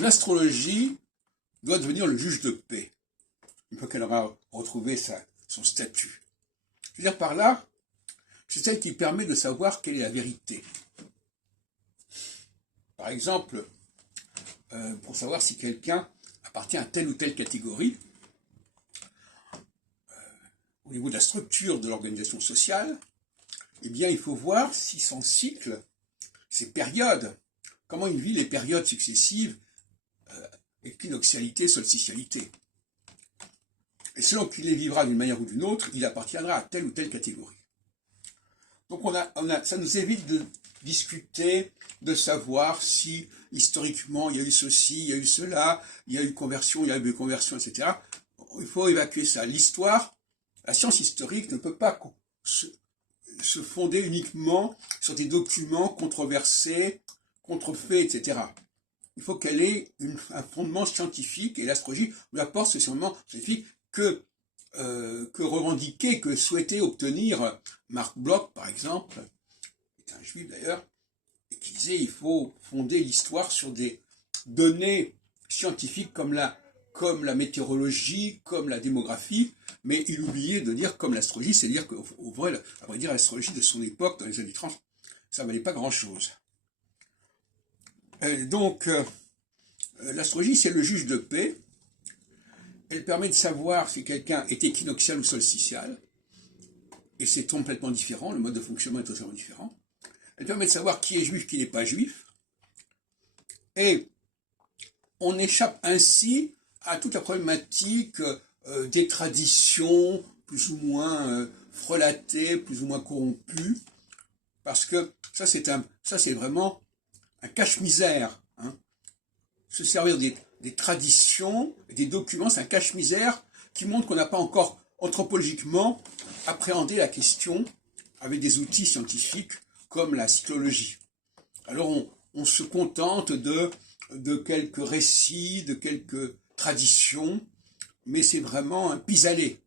L'astrologie doit devenir le juge de paix, une fois qu'elle aura retrouvé son statut. Je veux dire par là, c'est celle qui permet de savoir quelle est la vérité. Par exemple, pour savoir si quelqu'un appartient à telle ou telle catégorie, au niveau de la structure de l'organisation sociale, eh bien, il faut voir si son cycle, ses périodes, comment il vit les périodes successives, équinoxialité, solstitialité. Et selon qu'il les vivra d'une manière ou d'une autre, il appartiendra à telle ou telle catégorie. Donc ça nous évite de discuter, de savoir si historiquement il y a eu ceci, il y a eu cela, il y a eu conversion, il y a eu conversion, etc. Il faut évacuer ça. L'histoire, la science historique ne peut pas se fonder uniquement sur des documents controversés, contrefaits, etc. Il faut qu'elle ait un fondement scientifique, et l'astrologie nous apporte ce fondement scientifique que revendiquait, que souhaitait obtenir Marc Bloch, par exemple, qui est un juif d'ailleurs, et qui disait il faut fonder l'histoire sur des données scientifiques comme la météorologie, comme la démographie, mais il oubliait de dire comme l'astrologie, c'est-à-dire qu'au vrai, à vrai dire, l'astrologie de son époque, dans les années 30, ça ne valait pas grand-chose. Donc, l'astrologie, c'est le juge de paix. Elle permet de savoir si quelqu'un est équinoxial ou solstitial, et c'est complètement différent, le mode de fonctionnement est totalement différent. Elle permet de savoir qui est juif, qui n'est pas juif, et on échappe ainsi à toute la problématique des traditions plus ou moins frelatées, plus ou moins corrompues, parce que ça c'est vraiment un cache-misère. Hein. Se servir des traditions, des documents, c'est un cache-misère qui montre qu'on n'a pas encore anthropologiquement appréhendé la question avec des outils scientifiques comme la cyclologie. Alors on se contente de quelques récits, de quelques traditions, mais c'est vraiment un pis-aller.